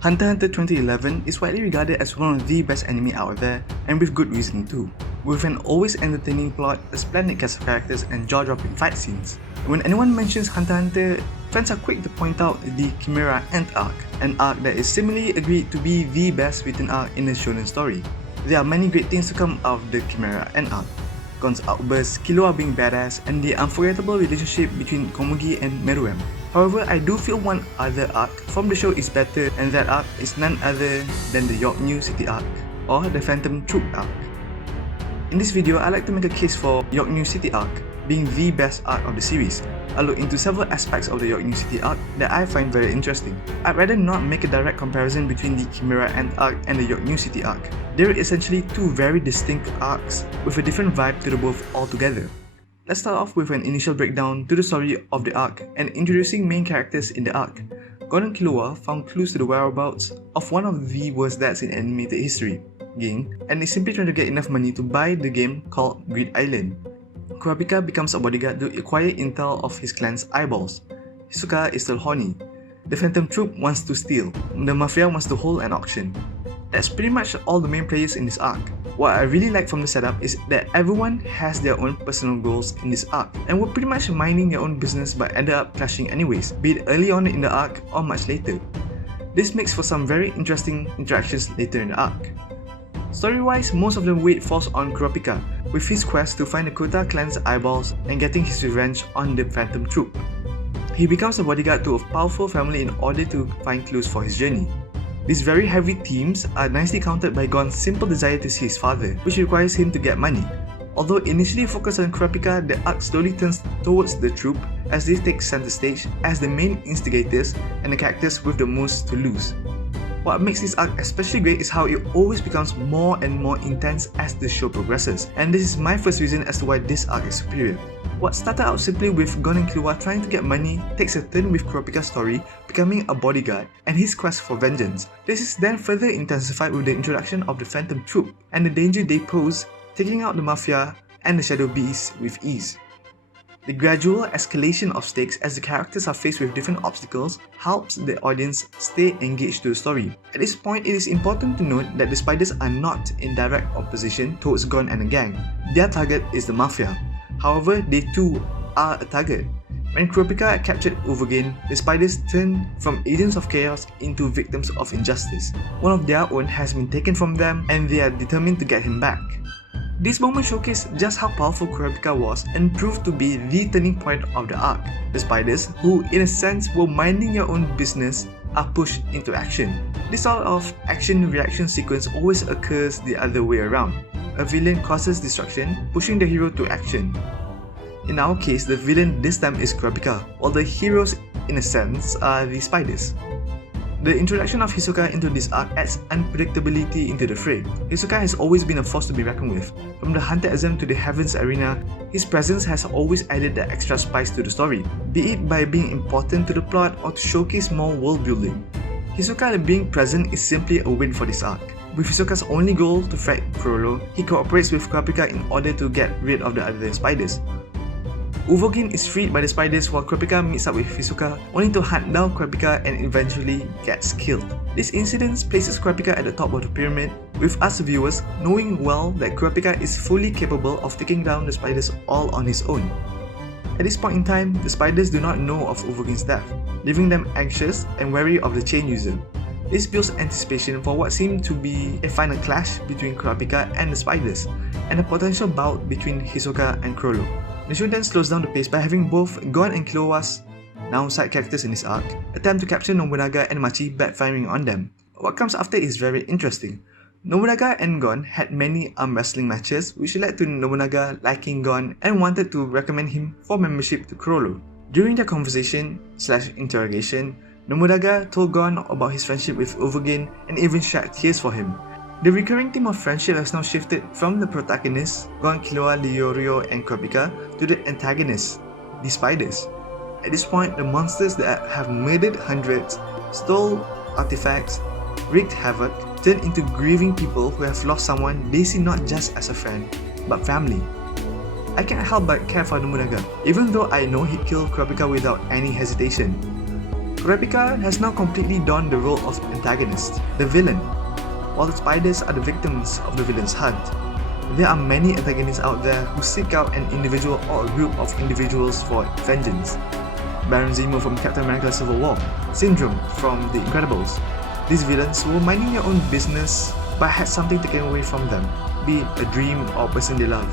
Hunter x Hunter 2011 is widely regarded as one of the best anime out there, and with good reason too. With an always entertaining plot, a splendid cast of characters, and jaw-dropping fight scenes. When anyone mentions Hunter x Hunter, fans are quick to point out the Chimera Ant arc, an arc that is similarly agreed to be the best written arc in a shonen story. There are many great things to come out of the Chimera Ant arc. Gon's outburst, Killua being badass, and the unforgettable relationship between Komugi and Meruem. However, I do feel one other arc from the show is better, and that arc is none other than the Yorknew City Arc, or the Phantom Troop arc. In this video, I'd like to make a case for Yorknew City Arc being the best arc of the series. I'll look into several aspects of the Yorknew City Arc that I find very interesting. I'd rather not make a direct comparison between the Chimera Ant arc and the Yorknew City Arc. They're essentially two very distinct arcs with a different vibe to the both altogether. Let's start off with an initial breakdown to the story of the arc and introducing main characters in the arc. Gon and Killua found clues to the whereabouts of one of the worst dads in animated history, Ging, and is simply trying to get enough money to buy the game called Greed Island. Kurapika becomes a bodyguard to acquire intel of his clan's eyeballs. Hisoka is still horny. The Phantom Troop wants to steal. The Mafia wants to hold an auction. That's pretty much all the main players in this arc. What I really like from the setup is that everyone has their own personal goals in this arc and were pretty much minding their own business but ended up clashing anyways, be it early on in the arc or much later. This makes for some very interesting interactions later in the arc. Story-wise, most of the weight falls on Kurapika, with his quest to find the Kota clan's eyeballs and getting his revenge on the Phantom Troop. He becomes a bodyguard to a powerful family in order to find clues for his journey. These very heavy themes are nicely countered by Gon's simple desire to see his father, which requires him to get money. Although initially focused on Kurapika, the arc slowly turns towards the troop as they take center stage as the main instigators and the characters with the most to lose. What makes this arc especially great is how it always becomes more and more intense as the show progresses, and this is my first reason as to why this arc is superior. What started out simply with Gon and Killua trying to get money takes a turn with Kurapika's story becoming a bodyguard and his quest for vengeance. This is then further intensified with the introduction of the Phantom Troop and the danger they pose, taking out the Mafia and the Shadow Beasts with ease. The gradual escalation of stakes as the characters are faced with different obstacles helps the audience stay engaged to the story. At this point, it is important to note that the spiders are not in direct opposition towards Gon and the gang. Their target is the Mafia. However, they too are a target. When Kurapika captured Overgain, the spiders turn from agents of chaos into victims of injustice. One of their own has been taken from them and they are determined to get him back. This moment showcased just how powerful Kurapika was and proved to be the turning point of the arc. The spiders, who in a sense were minding their own business, are pushed into action. This sort of action-reaction sequence always occurs the other way around. A villain causes destruction, pushing the hero to action. In our case, the villain this time is Kurapika, while the heroes in a sense are the spiders. The introduction of Hisoka into this arc adds unpredictability into the fray. Hisoka has always been a force to be reckoned with. From the Hunter Exam to the Heavens Arena, his presence has always added the extra spice to the story, be it by being important to the plot or to showcase more world building. Hisoka being present is simply a win for this arc. With Hisoka's only goal to fight Chrollo, he cooperates with Kurapika in order to get rid of the other spiders. Uvogin is freed by the spiders while Kurapika meets up with Hisoka, only to hunt down Kurapika and eventually gets killed. This incident places Kurapika at the top of the pyramid, with us viewers knowing well that Kurapika is fully capable of taking down the spiders all on his own. At this point in time, the spiders do not know of Uvogin's death, leaving them anxious and wary of the chain user. This builds anticipation for what seemed to be a final clash between Kurapika and the spiders, and a potential bout between Hisoka and Chrollo. The show then slows down the pace by having both Gon and Killua's, now side characters in this arc, attempt to capture Nobunaga and Machi backfiring on them. What comes after is very interesting. Nobunaga and Gon had many arm wrestling matches, which led to Nobunaga liking Gon and wanted to recommend him for membership to Chrollo. During their conversation/interrogation, Nobunaga told Gon about his friendship with Overgain and even shed tears for him. The recurring theme of friendship has now shifted from the protagonists, Gon, Killua, Leorio, and Kurapika, to the antagonists, the spiders. At this point, the monsters that have murdered hundreds, stole artifacts, wreaked havoc, turn into grieving people who have lost someone they see not just as a friend, but family. I can't help but care for Nobunaga, even though I know he'd kill Kurapika without any hesitation. Kurapika has now completely donned the role of antagonist, the villain, while the spiders are the victims of the villain's hunt. There are many antagonists out there who seek out an individual or a group of individuals for vengeance. Baron Zemo from Captain America Civil War, Syndrome from The Incredibles. These villains were minding their own business but had something taken away from them, be it a dream or a person they love.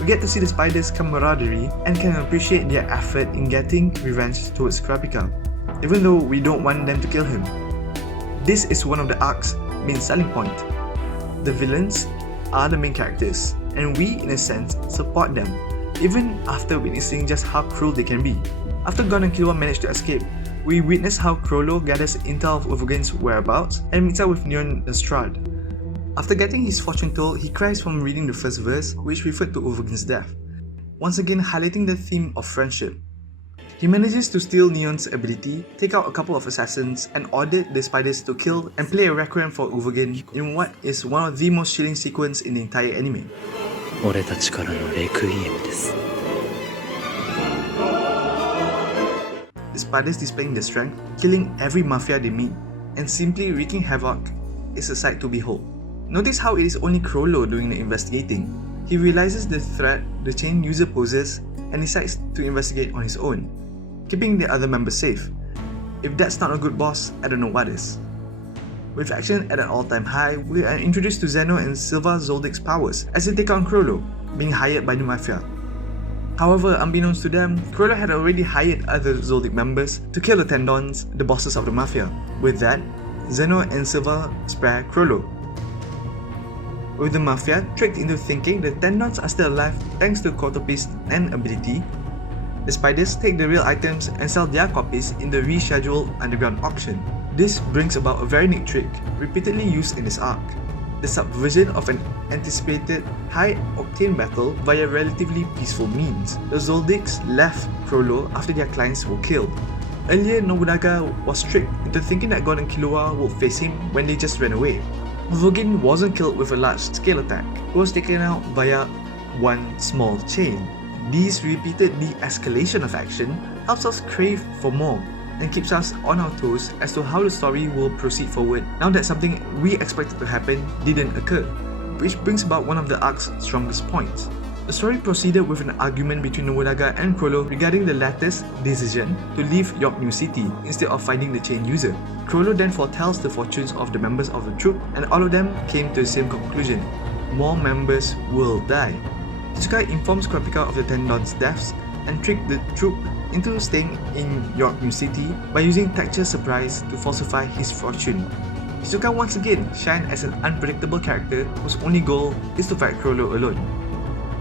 We get to see the spiders' camaraderie and can appreciate their effort in getting revenge towards Kurapika, even though we don't want them to kill him. This is one of the arc's main selling point. The villains are the main characters, and we, in a sense, support them, even after witnessing just how cruel they can be. After Gon and Killua manage to escape, we witness how Krollo gathers intel of Wolverine's whereabouts and meets up with Neon Lestrade. After getting his fortune told, he cries from reading the first verse, which referred to Wolverine's death, once again highlighting the theme of friendship. He manages to steal Neon's ability, take out a couple of assassins, and ordered the spiders to kill and play a requiem for Wolverine in what is one of the most chilling sequences in the entire anime. The spiders displaying their strength, killing every mafia they meet, and simply wreaking havoc is a sight to behold. Notice how it is only Krollo doing the investigating. He realizes the threat the chain user poses and decides to investigate on his own, keeping the other members safe. If that's not a good boss, I don't know what is. With action at an all-time high, we are introduced to Zeno and Silva Zoldic's powers as they take on Krollo, being hired by the Mafia. However, unbeknownst to them, Krollo had already hired other Zoldyck members to kill the Tendons, the bosses of the Mafia. With that, Zeno and Silva spare Krollo. With the Mafia tricked into thinking the Tendons are still alive thanks to Cortopi's Nen ability, the spiders take the real items and sell their copies in the rescheduled underground auction. This brings about a very neat trick repeatedly used in this arc: the subversion of an anticipated high-octane battle via relatively peaceful means. The Zoldicks left Krollo after their clients were killed. Earlier, Nobunaga was tricked into thinking that Gon and Killua would face him when they just ran away. Wolverine wasn't killed with a large-scale attack, he was taken out via one small chain. This repeated de-escalation of action helps us crave for more and keeps us on our toes as to how the story will proceed forward now that something we expected to happen didn't occur, which brings about one of the arc's strongest points. The story proceeded with an argument between Nobunaga and Krollo regarding the latter's decision to leave Yorknew City instead of finding the chain user. Krollo then foretells the fortunes of the members of the troop, and all of them came to the same conclusion: more members will die. Hisoka informs Kurapika of the Tendons' deaths and tricked the troop into staying in Yorknew City by using texture surprise to falsify his fortune. Hisoka once again shines as an unpredictable character whose only goal is to fight Krollo alone.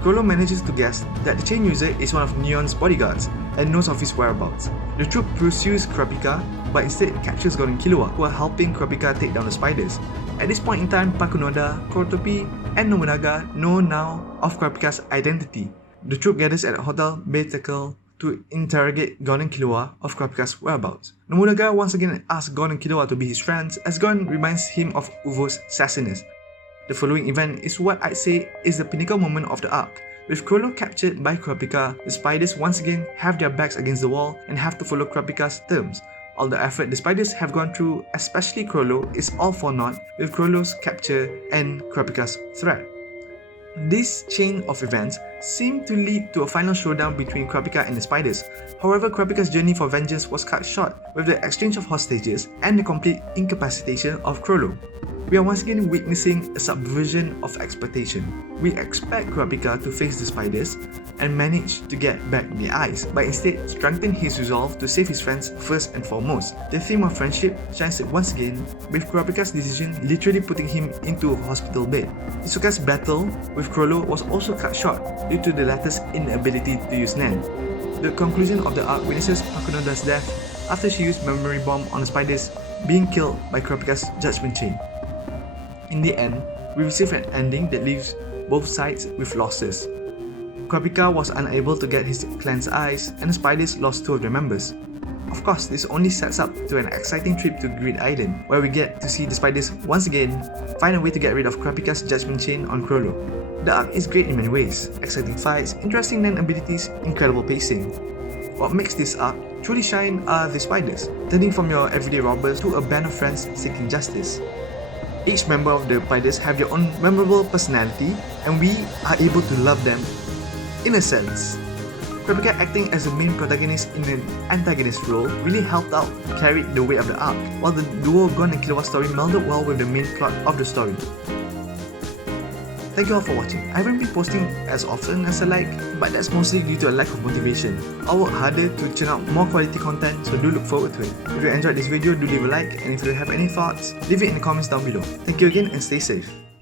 Krollo manages to guess that the chain user is one of Neon's bodyguards and knows of his whereabouts. The troop pursues Kurapika, but instead captures Gon and Killua, who are helping Kurapika take down the spiders. At this point in time, Pakunoda, Cortopi, and Nobunaga know now of Kurapika's identity. The troop gathers at Hotel Betekel to interrogate Gon and Killua of Kurapika's whereabouts. Nobunaga once again asks Gon and Killua to be his friends, as Gon reminds him of Uvo's sassiness. The following event is what I'd say is the pinnacle moment of the arc. With Krollo captured by Kurapika, the spiders once again have their backs against the wall and have to follow Kurapika's terms. All the effort the spiders have gone through, especially Krollo, is all for naught with Krollo's capture and Kurapika's threat. This chain of events seemed to lead to a final showdown between Kurapika and the spiders. However, Kurapika's journey for vengeance was cut short with the exchange of hostages and the complete incapacitation of Krollo. We are once again witnessing a subversion of expectation. We expect Kurapika to face the spiders and manage to get back the eyes, but instead strengthen his resolve to save his friends first and foremost. The theme of friendship shines once again, with Kurapika's decision literally putting him into a hospital bed. Hisoka's battle with Krollo was also cut short due to the latter's inability to use Nen. The conclusion of the arc witnesses Pakunoda's death after she used memory bomb on the spiders, being killed by Kurapika's judgment chain. In the end, we receive an ending that leaves both sides with losses. Kurapika was unable to get his clan's eyes, and the spiders lost 2 of their members. Of course, this only sets up to an exciting trip to Grid Island, where we get to see the spiders once again find a way to get rid of Kurapika's judgment chain on Krollo. The arc is great in many ways: exciting fights, interesting Nen abilities, incredible pacing. What makes this arc truly shine are the spiders, turning from your everyday robbers to a band of friends seeking justice. Each member of the spiders have their own memorable personality, and we are able to love them in a sense. Rebecca acting as the main protagonist in an antagonist role really helped out carry the weight of the arc, while the duo Gon and Killua story melded well with the main plot of the story. Thank you all for watching. I haven't been posting as often as I like, but that's mostly due to a lack of motivation. I'll work harder to churn out more quality content, so do look forward to it. If you enjoyed this video, do leave a like, and if you have any thoughts, leave it in the comments down below. Thank you again and stay safe.